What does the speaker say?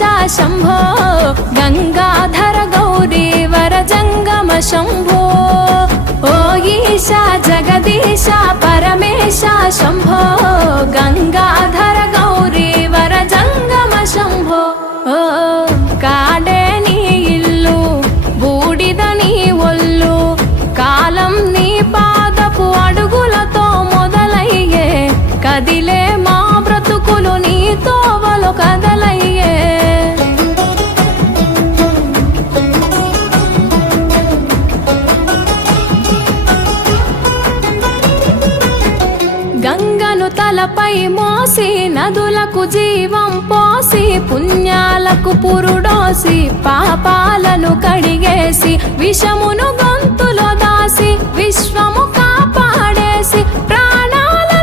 शम्भो गंगाधर गौरी वर जंगम शम्भो ओ ईशा जगदीशा परमेशा शम्भो गंगाधर गौरी वर जंगम शम्भो ओ काडे नी इल्लु बूडिद नी ఒళ్ళు కాలం నీ పాదపు అడుగులతో మొదలయ్యే కదిలే మా బ్రతుకులు నీ తోవలు కదలయ్యే గంగను తలపై మోసి నదులకు జీవం పోసి పుణ్యాలకు పురుడోసి పాపాలను కడిగేసి విషమును గొంతులో దాసి విశ్వము